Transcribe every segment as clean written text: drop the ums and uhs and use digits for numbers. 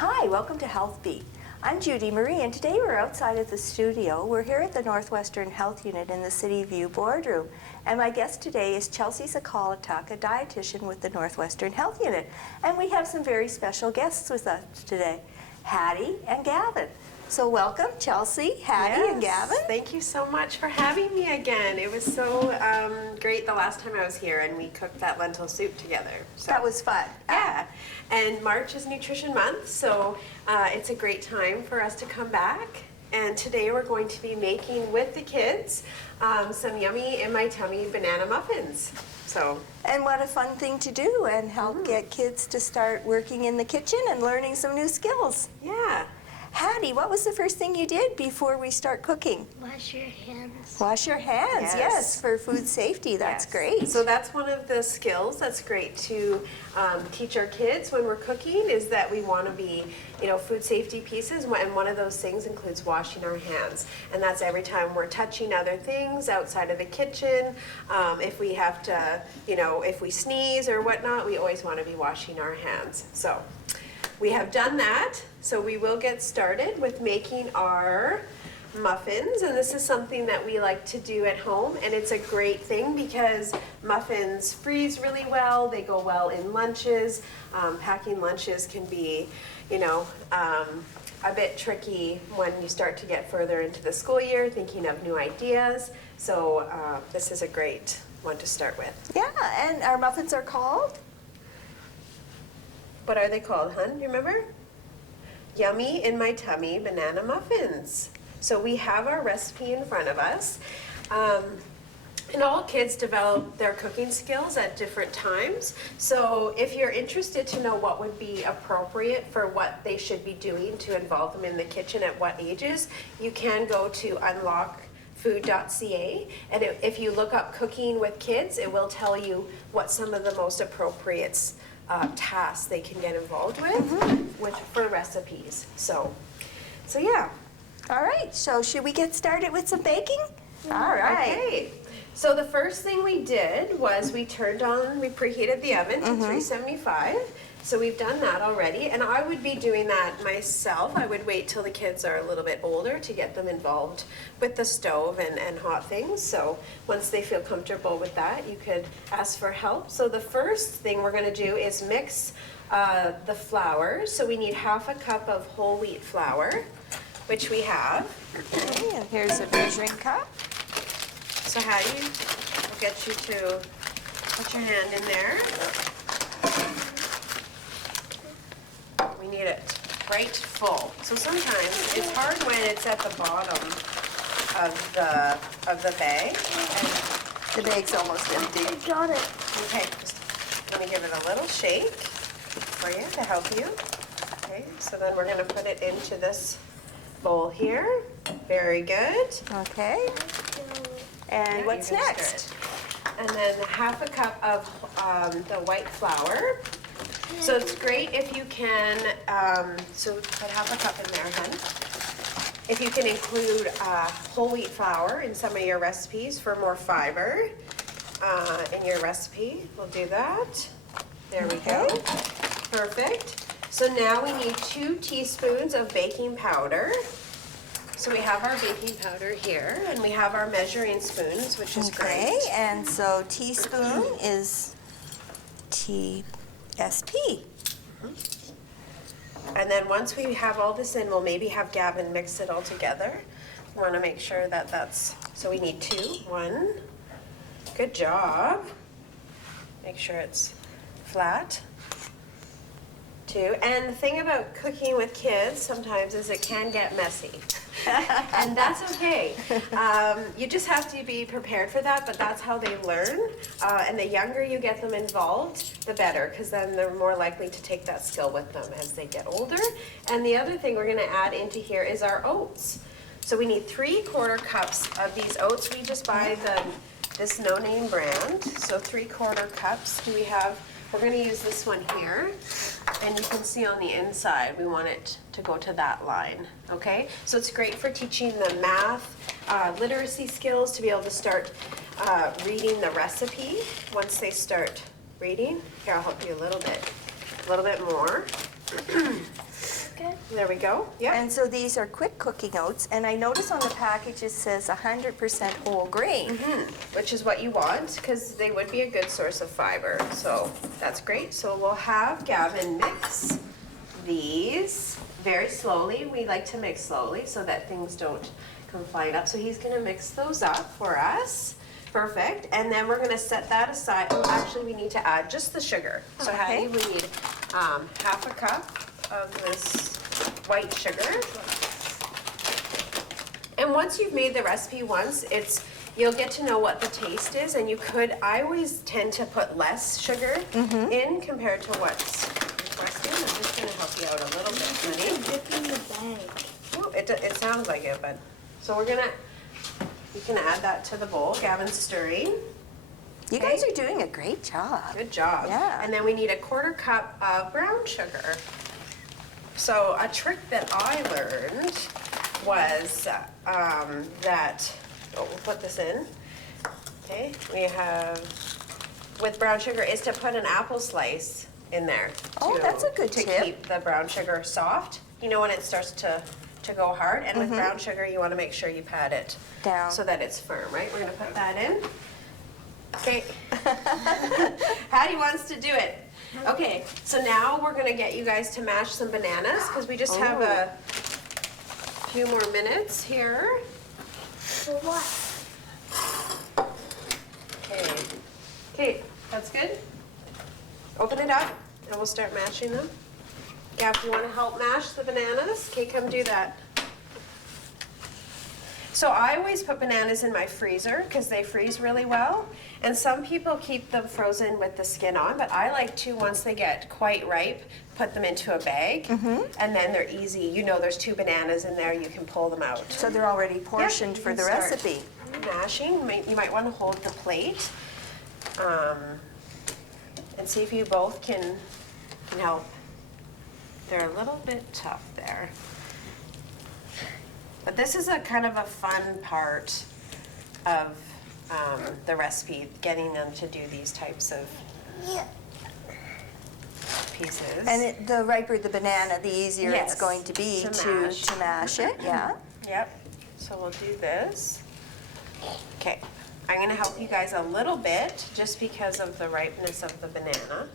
Hi, welcome to Health Beat. I'm Judy Marie, and today we're outside of the studio. We're here at the Northwestern Health Unit in the City View boardroom. And my guest today is Chelsea Socholotuk, a dietitian with the Northwestern Health Unit. And we have some very special guests with us today, Haddie and Gavin. So welcome, Chelsea, Haddie, and Gavin. Thank you so much for having me again. It was so great the last time I was here, and we cooked that lentil soup together. So, that was fun. Yeah, and March is Nutrition Month, so it's a great time for us to come back. And today we're going to be making with the kids some yummy in my tummy banana muffins. And what a fun thing to do, and help get kids to start working in the kitchen and learning some new skills. Yeah. Haddie, what was the first thing you did before we start cooking? Wash your hands. Wash your hands, yes, for food safety. That's great. So that's one of the skills that's great to teach our kids when we're cooking, is that we want to be, food safety pieces, and one of those things includes washing our hands. And that's every time we're touching other things outside of the kitchen. If we have to, if we sneeze or whatnot, we always want to be washing our hands. So we have done that, so we will get started with making our muffins, and this is something that we like to do at home, and it's a great thing because muffins freeze really well, they go well in lunches. Packing lunches can be, a bit tricky when you start to get further into the school year, thinking of new ideas, so this is a great one to start with. Yeah, and our muffins are called? What are they called, hun? You remember? Yummy in my tummy banana muffins. So we have our recipe in front of us. And all kids develop their cooking skills at different times. So if you're interested to know what would be appropriate for what they should be doing to involve them in the kitchen at what ages, you can go to unlockfood.ca, and if you look up cooking with kids, it will tell you what some of the most appropriate tasks they can get involved with for recipes. So yeah. All right, so should we get started with some baking? All right. Okay. So the first thing we did was we preheated the oven to 375. So we've done that already, and I would be doing that myself. I would wait till the kids are a little bit older to get them involved with the stove and hot things. So once they feel comfortable with that, you could ask for help. So the first thing we're gonna do is mix the flour. So we need half a cup of whole wheat flour, which we have. Okay, and here's a measuring cup. So Haddie, I'll get you to put your hand in there. We need it right full. So sometimes it's hard when it's at the bottom of the bag. And the bag's almost empty. I got it. Okay, just let me give it a little shake for you to help you. Okay, so then we're gonna put it into this bowl here. Very good. Okay. And Yeah, what's you can next? stir it. And then half a cup of the white flour. So it's great if you can, so put half a cup in there, hun. If you can include whole wheat flour in some of your recipes for more fiber in your recipe, we'll do that. There we go. Perfect. So now we need 2 teaspoons of baking powder. So we have our baking powder here, and we have our measuring spoons, which is great. Okay, and so teaspoon is TSP. And then once we have all this in, we'll maybe have Gavin mix it all together. We want to make sure that that's, so we need 2. 1. Good job. Make sure it's flat. 2. And the thing about cooking with kids sometimes is it can get messy. And that's okay. You just have to be prepared for that, but that's how they learn. And the younger you get them involved, the better, because then they're more likely to take that skill with them as they get older. And the other thing we're going to add into here is our oats. So we need 3/4 cups of these oats. We just buy this no-name brand. So 3/4 cups. Do we have? We're going to use this one here, and you can see on the inside we want it to go to that line, okay? So it's great for teaching them math, literacy skills, to be able to start reading the recipe once they start reading. Here, I'll help you a little bit more. good. There we go. Yep. And so these are quick cooking oats, and I notice on the package it says 100% whole grain. Which is what you want, because they would be a good source of fiber. So that's great. So we'll have Gavin mix these very slowly. We like to mix slowly so that things don't come flying up. So he's gonna mix those up for us. Perfect. And then we're gonna set that aside. Oh, actually we need to add just the sugar. So Okay. Haddie, we need half a cup of this white sugar. And once you've made the recipe once, you'll get to know what the taste is, and I always tend to put less sugar in compared to what's requested. I'm just gonna help you out a little bit, honey. Dip in the bag. Oh, it sounds like it, but, so you can add that to the bowl. Gavin's stirring. You guys are doing a great job. Good job. Yeah. And then we need a 1/4 cup of brown sugar. So a trick that I learned was we'll put this in. Okay, we have, with brown sugar, is to put an apple slice in there. Oh, that's a good to tip. keep the brown sugar soft. You know when it starts to go hard, and with brown sugar, you want to make sure you pat it Down. so that it's firm, right? We're gonna put that in. Okay. Haddie wants to do it. Okay, so now we're gonna get you guys to mash some bananas, because we just have a few more minutes here. For what? Okay, that's good. Open it up, and we'll start mashing them. Gav, do you wanna help mash the bananas? Okay, come do that. So I always put bananas in my freezer because they freeze really well. And some people keep them frozen with the skin on, but I like to, once they get quite ripe, put them into a bag. And then they're easy. You know there's 2 bananas in there, you can pull them out. So they're already portioned you for can the start recipe. Mashing, you might want to hold the plate and see if you both can help. They're a little bit tough there. But this is a kind of a fun part of the recipe, getting them to do these types of pieces. And the riper the banana, the easier Yes, it's going to be to to mash it, yeah. Yep, so we'll do this. Okay, I'm gonna help you guys a little bit just because of the ripeness of the banana.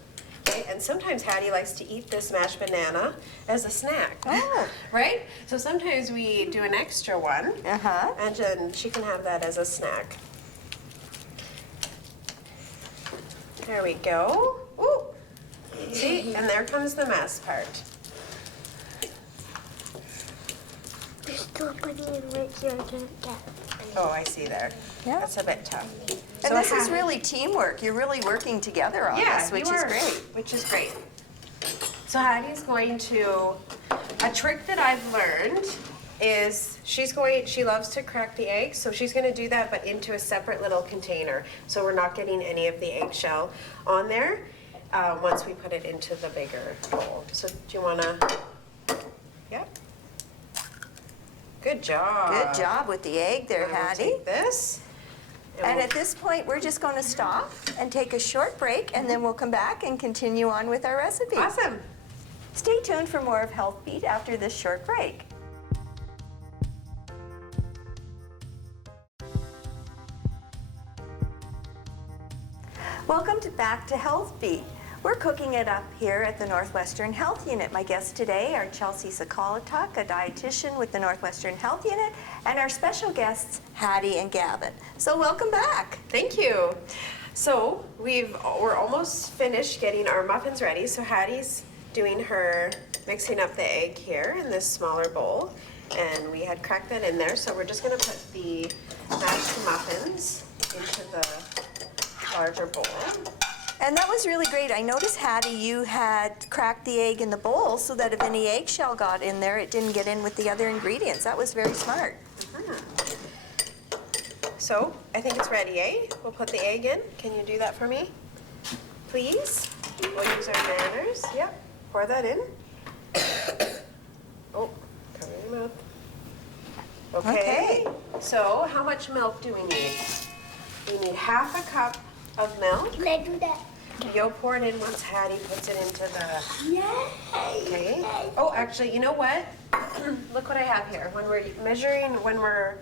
Okay, and sometimes Haddie likes to eat this mashed banana as a snack. Oh. Right? So sometimes we do an extra one, Uh-huh. and then she can have that as a snack. There we go. Ooh. See, and there comes the mess part. You're still putting in which you're gonna get. Oh, I see there. Yeah. That's a bit tough. And this is Haddie- really teamwork. You're really working together on Yeah, this, which you is are, great. Which is great. So Haddie's going to, a trick that I've learned is she loves to crack the eggs, so she's gonna do that but into a separate little container. So we're not getting any of the eggshell on there once we put it into the bigger bowl. So do you wanna, yep. Good job. Good job with the egg there, And we'll Haddie. take this. And we'll- at this point, we're just going to stop and take a short break, and then we'll come back and continue on with our recipe. Awesome. Stay tuned for more of Health Beat after this short break. Welcome back to Health Beat. We're cooking it up here at the Northwestern Health Unit. My guests today are Chelsea Socholotuk, a dietitian with the Northwestern Health Unit, and our special guests, Haddie and Gavin. So welcome back. Thank you. So we're almost finished getting our muffins ready. So Haddie's doing her mixing up the egg here in this smaller bowl, and we had cracked that in there. So we're just going to put the mashed muffins into the larger bowl. And that was really great. I noticed, Haddie, you had cracked the egg in the bowl so that if any eggshell got in there, it didn't get in with the other ingredients. That was very smart. So I think it's ready, eh? We'll put the egg in. Can you do that for me, please? We'll use our manners. Yep. Pour that in. Oh, cover your mouth. Okay. So how much milk do we need? We need half a cup of milk. Can I do that? You'll pour it in once Haddie puts it into the, Yay! okay? Oh, actually, you know what? Look what I have here. When we're measuring, when we're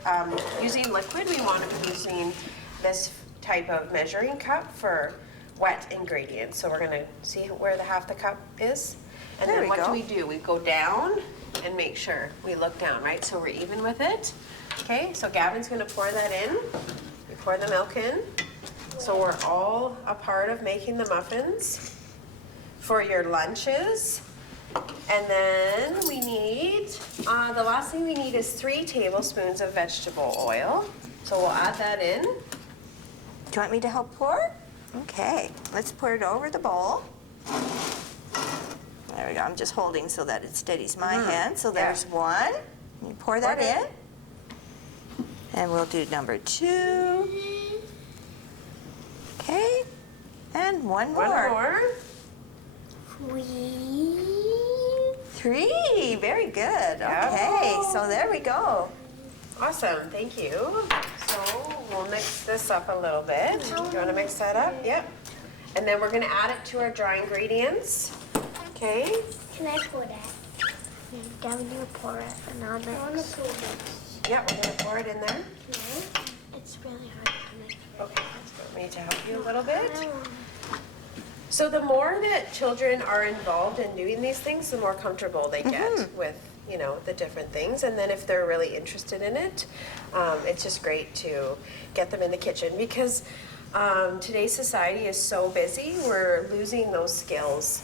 using liquid, we want to be using this type of measuring cup for wet ingredients. So we're gonna see where the half the cup is. And There then we what go. do we do? We go down and make sure we look down, right? So we're even with it. Okay, so Gavin's gonna pour that in. We pour the milk in. So we're all a part of making the muffins for your lunches. And then we need, the last thing we need is 3 tablespoons of vegetable oil. So we'll add that in. Do you want me to help pour? Okay, let's pour it over the bowl. There we go. I'm just holding so that it steadies my hand. So there's one. You pour that in. And we'll do number 2. Okay. And one more. One more. 3. Very good. Yeah. Okay, so there we go. Awesome, thank you. So we'll mix this up a little bit. You want to mix that up? Yep. And then we're going to add it to our dry ingredients. Okay. Can I pour that? Gavin, you pour it, and I'll mix. I want to pour this. Yep, we're going to pour it in there. No, it's really hard to mix. Okay, so we need to help you a little bit. So the more that children are involved in doing these things, the more comfortable they get with, you know, the different things. And then if they're really interested in it, it's just great to get them in the kitchen because today's society is so busy. We're losing those skills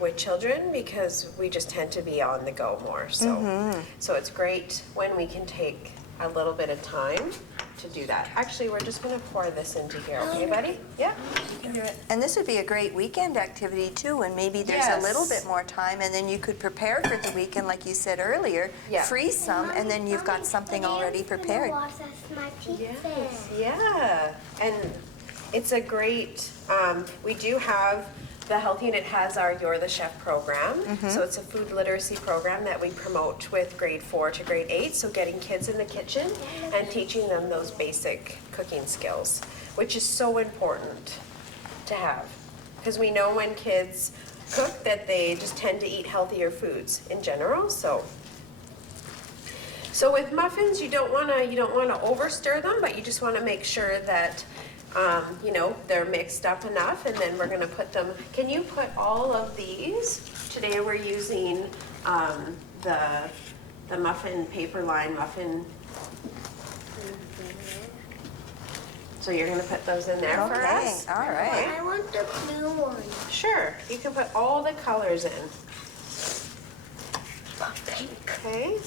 with children because we just tend to be on the go more. So, so it's great when we can take a little bit of time to do that. Actually, we're just going to pour this into here, okay, buddy? Yeah, you can do it. And this would be a great weekend activity too, and maybe there's a little bit more time, and then you could prepare for the weekend, like you said earlier, freeze some, and then you've got something already prepared. Yes, yeah. And it's a great, we do have, the Health Unit has our You're the Chef program. So it's a food literacy program that we promote with grade 4 to grade 8. So getting kids in the kitchen and teaching them those basic cooking skills, which is so important to have. Because we know when kids cook that they just tend to eat healthier foods in general. So with muffins, you don't want to over stir them, but you just want to make sure that you know, they're mixed up enough, and then we're going to put them. Can you put all of these? Today we're using the muffin paper line muffin. So you're going to put those in there for us? All right. I want the blue one. Sure. You can put all the colors in. Pink. Okay.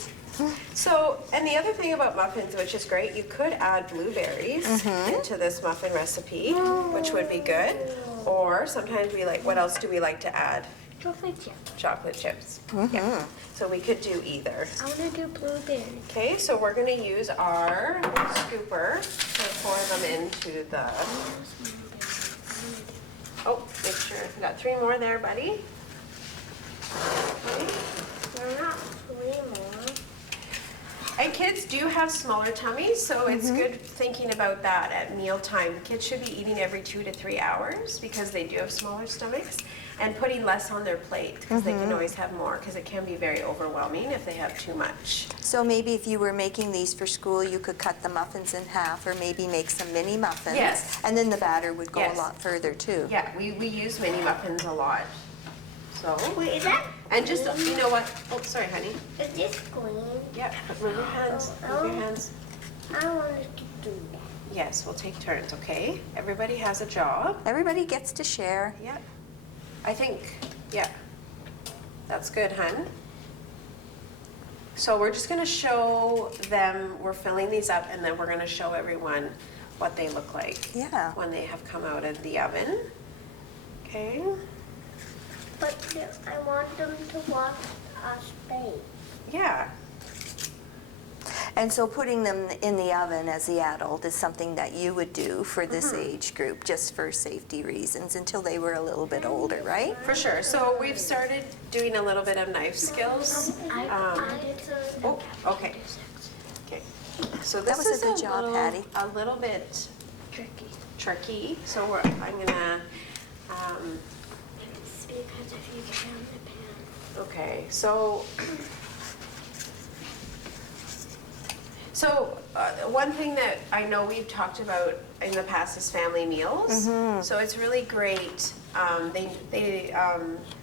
So, and the other thing about muffins, which is great, you could add blueberries into this muffin recipe, which would be good. Or sometimes we like, what else do we like to add? Chocolate chip. Chocolate chips. Yeah. So we could do either. I want to do blueberries. Okay, so we're going to use our scooper to pour them into the. Oh, make sure. We got 3 more there, buddy. Okay. They're not 3 more. And kids do have smaller tummies, so it's good thinking about that at mealtime. Kids should be eating every 2 to 3 hours because they do have smaller stomachs, and putting less on their plate because they can always have more, because it can be very overwhelming if they have too much. So maybe if you were making these for school, you could cut the muffins in half, or maybe make some mini muffins. Yes. And then the batter would go Yes. a lot further too. Yeah, we use mini muffins a lot. So, Wait, is that? and just, you know what? Oh, sorry, honey. Is this green? Yep, move your hands, move your hands. I wanted to do that. Yes, we'll take turns, okay? Everybody has a job. Everybody gets to share. Yep. I think, yeah. That's good, hun. So we're just gonna show them, we're filling these up, and then we're gonna show everyone what they look like Yeah. when they have come out of the oven. Okay? But I want them to watch us bake. Yeah. And so putting them in the oven as the adult is something that you would do for this age group, just for safety reasons, until they were a little bit older, right? For sure. So we've started doing a little bit of knife skills. I did some. Oh, okay. Okay. So That this was a is good job, Haddie. a little bit Tricky. tricky. So I'm gonna It's because if you get on the pan. Okay, so one thing that I know we've talked about in the past is family meals. So it's really great.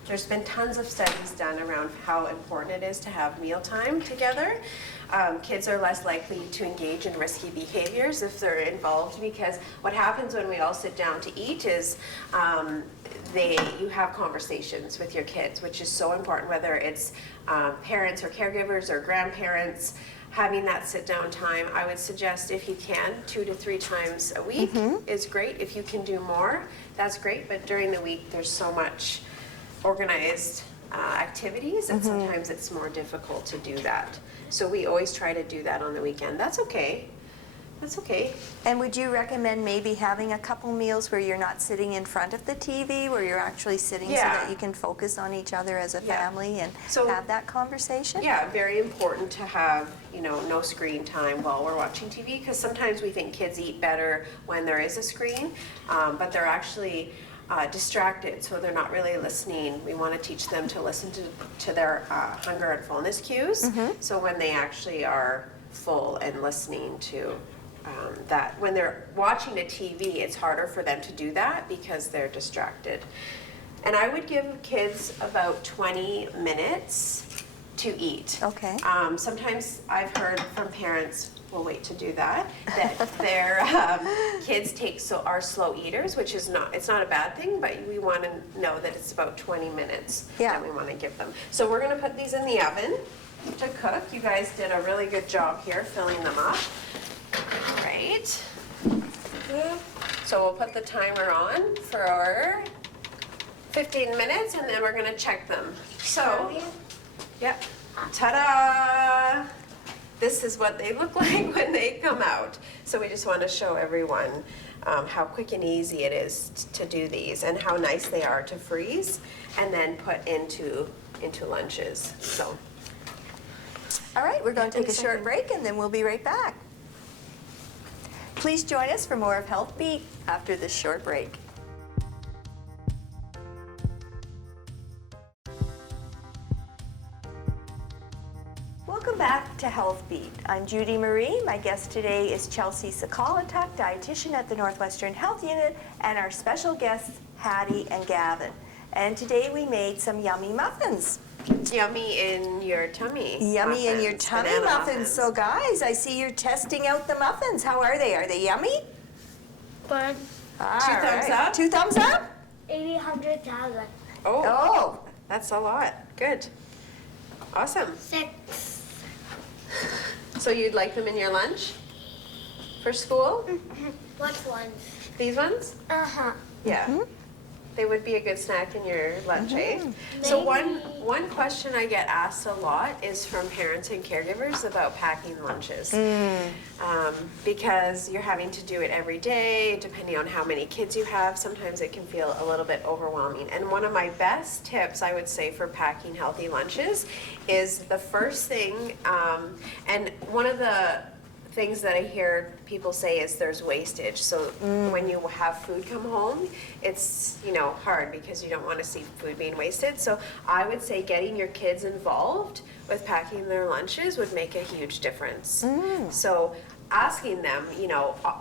There's been tons of studies done around how important it is to have mealtime together. Kids are less likely to engage in risky behaviors if they're involved, because what happens when we all sit down to eat is you have conversations with your kids, which is so important, whether it's parents or caregivers or grandparents. Having that sit-down time, I would suggest, if you can, 2 to 3 times a week is great. If you can do more, that's great, but during the week there's so much organized activities and sometimes it's more difficult to do that. So we always try to do that on the weekend. That's okay. That's okay. And would you recommend maybe having a couple meals where you're not sitting in front of the TV, where you're actually sitting so that you can focus on each other as a family and have that conversation? Yeah, very important to have, no screen time while we're watching TV, because sometimes we think kids eat better when there is a screen, but they're actually distracted, so they're not really listening. We want to teach them to listen to their hunger and fullness cues, so when they actually are full and listening to that. When they're watching a TV, it's harder for them to do that because they're distracted. And I would give kids about 20 minutes to eat. Okay. Sometimes I've heard from parents, we'll wait to do that their kids are slow eaters, which is it's not a bad thing, but we want to know that it's about 20 minutes that we want to give them. So we're going to put these in the oven to cook. You guys did a really good job here filling them up. All right. So we'll put the timer on for 15 minutes and then we're going to check them. So, yep. Ta-da! This is what they look like when they come out. So we just want to show everyone how quick and easy it is to do these and how nice they are to freeze and then put into lunches. So. All right, we're going to take a short break and then we'll be right back. Please join us for more of Health Beat after this short break. Welcome back to Health Beat. I'm Judy Marie. My guest today is Chelsea Socholotuk, dietitian at the Northwestern Health Unit, and our special guests, Haddie and Gavin. And today we made some yummy muffins. Yummy in your tummy. Yummy in your tummy muffins. So guys, I see you're testing out the muffins. How are they? Are they yummy? Good. 2 thumbs up? 2 thumbs up? 800,000. Oh, that's a lot. Good. Awesome. 6. So you'd like them in your lunch for school? What ones? These ones? Uh-huh. Yeah. They would be a good snack in your lunch, eh? So one question I get asked a lot is from parents and caregivers about packing lunches. Because you're having to do it every day, depending on how many kids you have, sometimes it can feel a little bit overwhelming. And one of my best tips, I would say, for packing healthy lunches is the first thing, and one of the things that I hear people say is there's wastage. So when you have food come home, it's hard because you don't want to see food being wasted. So I would say getting your kids involved with packing their lunches would make a huge difference. So asking them,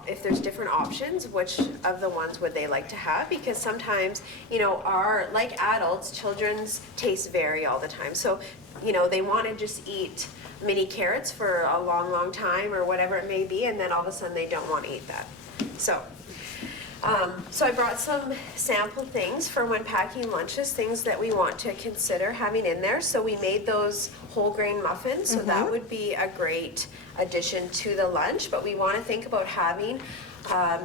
if there's different options, which of the ones would they like to have? Because sometimes, like adults, children's tastes vary all the time. So, they want to just eat mini carrots for a long, long time or whatever it may be, and then all of a sudden they don't want to eat that. So I brought some sample things for when packing lunches, things that we want to consider having in there. So we made those whole grain muffins, so that would be a great addition to the lunch, but we want to think about having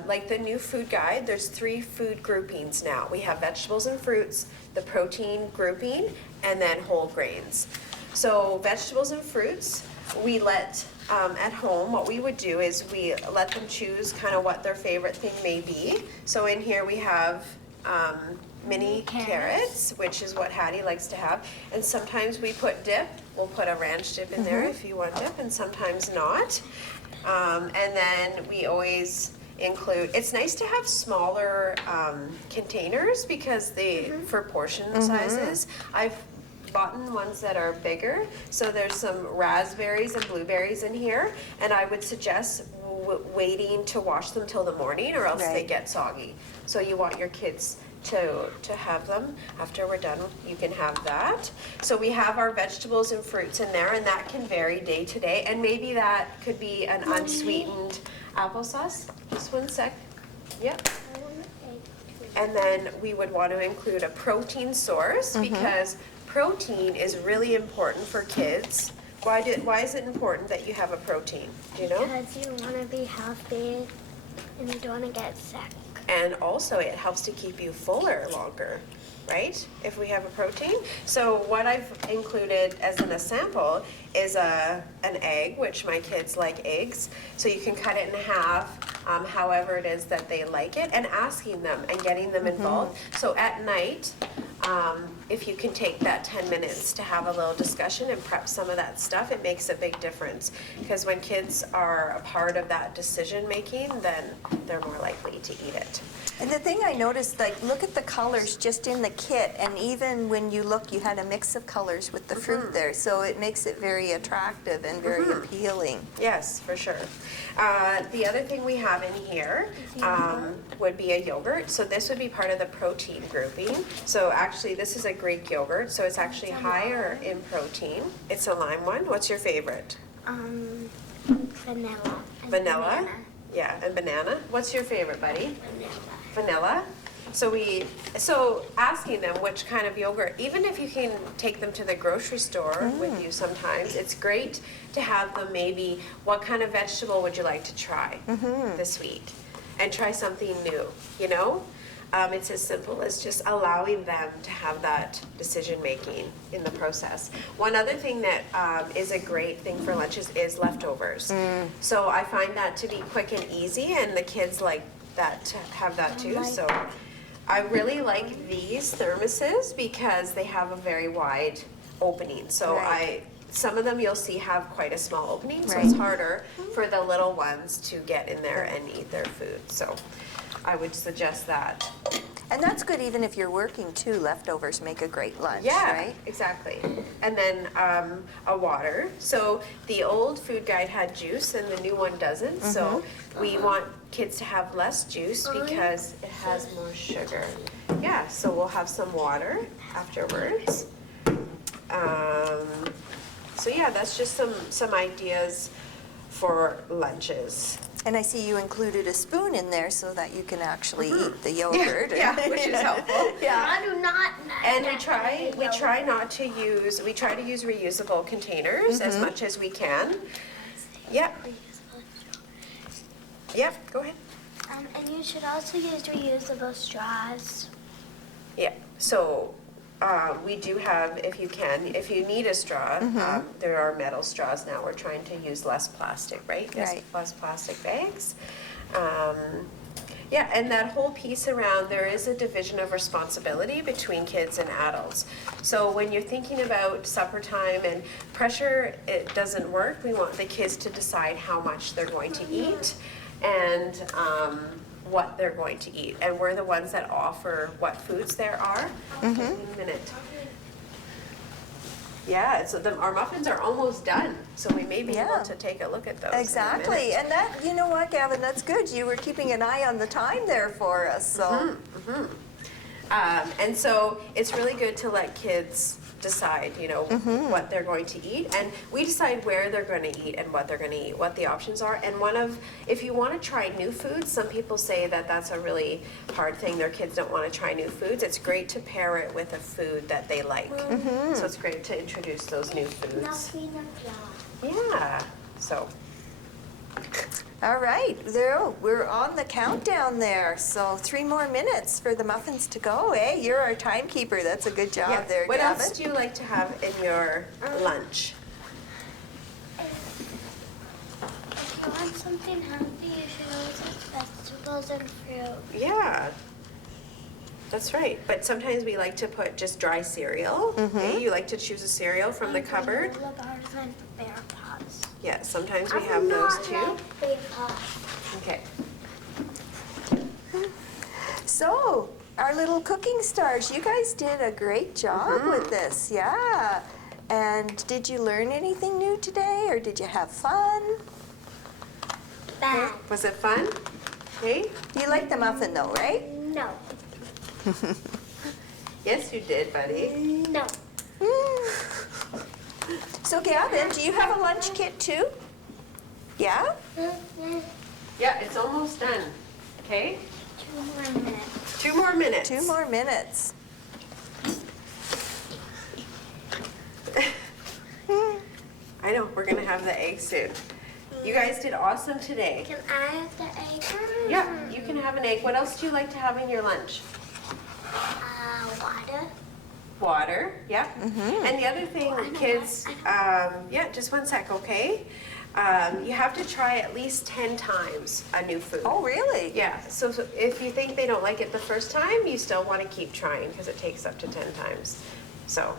like the new food guide, there's 3 food groupings now. We have vegetables and fruits, the protein grouping, and then whole grains. So vegetables and fruits, we let at home, what we would do is we let them choose kind of what their favorite thing may be. So in here we have mini carrots, which is what Haddie likes to have. And sometimes we put dip. We'll put a ranch dip in there if you want dip, and sometimes not. And then we always include, it's nice to have smaller containers because for portion sizes. I've bought ones that are bigger, so there's some raspberries and blueberries in here, and I would suggest waiting to wash them till the morning or else they get soggy. So you want your kids to have them after we're done. You can have that. So we have our vegetables and fruits in there, and that can vary day to day, and maybe that could be an unsweetened applesauce. Just one sec. Yep. And then we would want to include a protein source because protein is really important for kids. Why is it important that you have a protein? Do you know? Because you want to be healthy and you don't want to get sick. And also it helps to keep you fuller longer, right? If we have a protein. So what I've included as in a sample is an egg, which my kids like eggs. So you can cut it in half, however it is that they like it, and asking them and getting them involved. So at night, if you can take that 10 minutes to have a little discussion and prep some of that stuff, it makes a big difference. Because when kids are a part of that decision making, then they're more likely to eat it. And the thing I noticed, like, look at the colors just in the kit, and even when you look, you had a mix of colors with the fruit there, so it makes it very attractive and very appealing. Yes, for sure. The other thing we have in here would be a yogurt. So this would be part of the protein grouping. So actually, this is a Greek yogurt, so it's actually higher in protein. It's a lime one. What's your favorite? Vanilla. Vanilla? Banana. Yeah, and banana. What's your favorite, buddy? Vanilla. Vanilla. So asking them which kind of yogurt, even if you can take them to the grocery store with you sometimes, it's great to have them maybe, what kind of vegetable would you like to try this week? And try something new, you know? It's as simple as just allowing them to have that decision making in the process. One other thing that is a great thing for lunches is leftovers. So I find that to be quick and easy, and the kids like that to have that too. So I really like these thermoses because they have a very wide opening. So some of them you'll see have quite a small opening, so it's harder for the little ones to get in there and eat their food. So I would suggest that. And that's good even if you're working too. Leftovers make a great lunch, Yeah, right? exactly. And then a water. So the old food guide had juice and the new one doesn't. So we want kids to have less juice because it has more sugar. Yeah, so we'll have some water afterwards. So yeah, that's just some ideas for lunches. And I see you included a spoon in there so that you can actually eat the yogurt. Yeah, which is helpful. I do not. And we try to use reusable containers as much as we can. Yep. Yep, go ahead. And you should also use reusable straws. Yeah, so we do have, if you need a straw, there are metal straws now. We're trying to use less plastic, right? Less plastic bags. Yeah, and that whole piece around, there is a division of responsibility between kids and adults. So when you're thinking about supper time and pressure, it doesn't work. We want the kids to decide how much they're going to eat and what they're going to eat. And we're the ones that offer what foods there are. In a minute. Yeah, so our muffins are almost done, so we may be able to take a look at those. Exactly, and that, you know what, Gavin, that's good. You were keeping an eye on the time there for us, so. And so it's really good to let kids decide, you know, what they're going to eat, and we decide where they're going to eat and what they're going to eat, what the options are. And if you want to try new foods, some people say that that's a really hard thing. Their kids don't want to try new foods. It's great to pair it with a food that they like. So it's great to introduce those new foods. Yeah, so. All right, we're on the countdown there, so 3 more minutes for the muffins to go, eh? You're our timekeeper, that's a good job there, What Gavin. else do you like to have in your lunch? If you want something healthy, you should always have vegetables and fruit. Yeah, that's right. But sometimes we like to put just dry cereal. Okay, you like to choose a cereal from the cupboard. Granola bars and Bear Paws. Yeah, sometimes we have those too. Bear Paws. Okay. So, our little cooking stars, you guys did a great job with this, yeah. And did you learn anything new today, or did you have fun? Bad. Was it fun? Okay. You liked the muffin though, right? No. Yes, you did, buddy. No. So Gavin, do you have a lunch kit too? Yeah? Yeah, it's almost done. Okay? 2 more minutes. 2 more minutes. 2 more minutes. I know, we're gonna have the egg soon. You guys did awesome today. Can I have the egg? Yeah, you can have an egg. What else do you like to have in your lunch? Water. Water, yeah. And the other thing, kids, yeah, just 1 sec, okay? You have to try at least 10 times a new food. Oh, really? Yeah, so if you think they don't like it the first time, you still want to keep trying because it takes up to 10 times. So,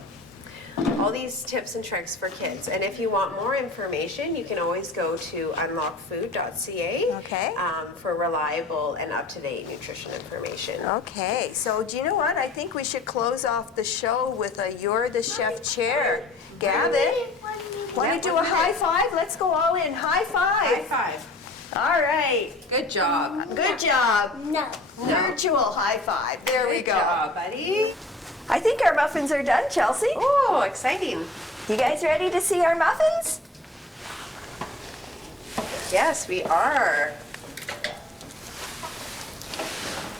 all these tips and tricks for kids. And if you want more information, you can always go to unlockfood.ca Okay. for reliable and up-to-date nutrition information. Okay, so do you know what? I think we should close off the show with a You're the Chef chair. Gavin, want to do a high five? Let's go all in. High High five. five. All right. Good job. Good job. No. Virtual high five. There we Good go. job, buddy. I think our muffins are done, Chelsea. Oh, exciting. You guys ready to see our muffins? Yes, we are.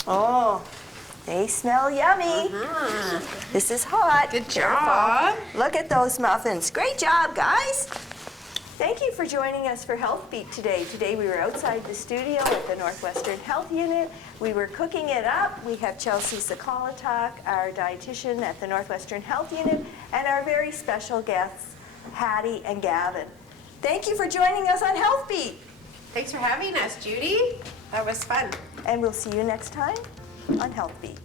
Oh, they smell yummy. This is hot. Good Careful. job. Look at those muffins. Great job, guys. Thank you for joining us for Health Beat today. Today we were outside the studio at the Northwestern Health Unit. We were cooking it up. We have Chelsea Socholotuk, our dietitian at the Northwestern Health Unit, and our very special guests, Haddie and Gavin. Thank you for joining us on Health Beat. Thanks for having us, Judy. That was fun. And we'll see you next time on Health Beat.